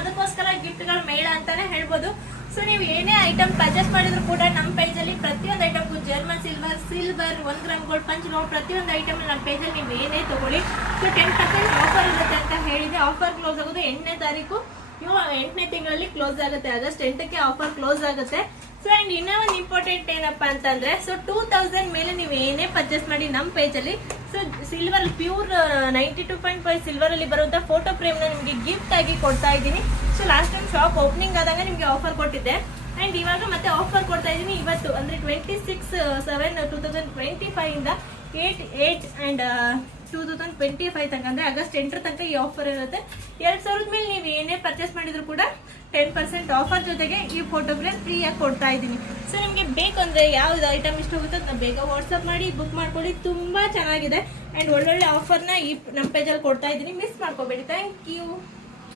ಅದಕ್ಕೋಸ್ಕರ ಗಿಫ್ಟ್ಗಳ ಮೇಳ ಅಂತಾನೆ ಹೇಳ್ಬೋದು. ಸೊ ನೀವು ಏನೇ ಐಟಮ್ ಪರ್ಚೇಸ್ ಮಾಡಿದ್ರು ಕೂಡ ನಮ್ಮ ಪೇಜಲ್ಲಿ ಪ್ರತಿಯೊಂದು ಐಟಮ್ಗೂ German silver 1 gram gold punch gold ಪ್ರತಿಯೊಂದು ಐಟಮ್ ನಮ್ಮ ಪೇಜಲ್ಲಿ ನೀವು ಏನೇ ತಗೊಳ್ಳಿ ಸೊ 10% ಆಫರ್ ಇರುತ್ತೆ ಅಂತ ಹೇಳಿದೆ. ಆಫರ್ ಕ್ಲೋಸ್ ಆಗೋದು 8ನೇ ತಾರೀಕು 8ನೇ ತಿಂಗಳಲ್ಲಿ ಕ್ಲೋಸ್ ಆಗುತ್ತೆ. ಆಗಸ್ಟ್ 8ಕ್ಕೆ ಆಫರ್ ಕ್ಲೋಸ್ ಆಗುತ್ತೆ. ಸೊ ಅಂಡ್ ಇನ್ನೂ ಒಂದು ಇಂಪಾರ್ಟೆಂಟ್ ಏನಪ್ಪಾ ಅಂತಂದ್ರೆ ಸೊ 2000 ಮೇಲೆ ನೀವು ಏನೇ ಪರ್ಚೇಸ್ ಮಾಡಿ ನಮ್ಮ ಪೇಜಲ್ಲಿ ಸೊ ಸಿಲ್ವರ್ ಪ್ಯೂರ್ 92.5 ಸಿಲ್ವರ್ ಅಲ್ಲಿ ಬರುವಂತ ಫೋಟೋ ಫ್ರೇಮ್ ನ ನಿಮಗೆ ಗಿಫ್ಟ್ ಆಗಿ ಕೊಡ್ತಾ ಇದ್ದೀನಿ. So last time shop opening ಆದಾಗ ನಿಮಗೆ ಆಫರ್ ಕೊಟ್ಟಿದ್ದೆ ಅಂಡ್ ಇವಾಗ ಮತ್ತೆ ಆಫರ್ ಕೊಡ್ತಾ ಇದ್ದೀನಿ ಇವತ್ತು ಅಂದ್ರೆ 26/7/2025 ಇಂದ 8 ಅಂಡ್ 2025 ತನಕ ಅಂದ್ರೆ ಆಗಸ್ಟ್ 8 ತನಕ ಈ ಆಫರ್ ಇರುತ್ತೆ. 2000 ಮೇಲೆ ನೀವು ಏನೇ ಪರ್ಚೇಸ್ ಮಾಡಿದ್ರು ಕೂಡ 10% ಆಫರ್ ಜೊತೆಗೆ ಈ ಫೋಟೋ ಫ್ರೇಮ್ ಫ್ರೀ ಆಗಿ ಕೊಡ್ತಾ ಇದ್ದೀನಿ. ಸೊ ನಿಮಗೆ ಬೇಕು ಅಂದ್ರೆ ಯಾವ್ದು ಐಟಮ್ ಇಷ್ಟ ಹೋಗುತ್ತೋ ಅದನ್ನ ಬೇಗ ವಾಟ್ಸ್ಆಪ್ ಮಾಡಿ ಬುಕ್ ಮಾಡ್ಕೊಳ್ಳಿ. ತುಂಬಾ ಚೆನ್ನಾಗಿದೆ ಅಂಡ್ ಒಳ್ಳೊಳ್ಳೆ ಆಫರ್ನ ಈ ನಮ್ಮ ಪೇಜಲ್ಲಿ ಕೊಡ್ತಾ ಇದ್ದೀನಿ. ಮಿಸ್ ಮಾಡ್ಕೋಬೇಡಿ. Thank you.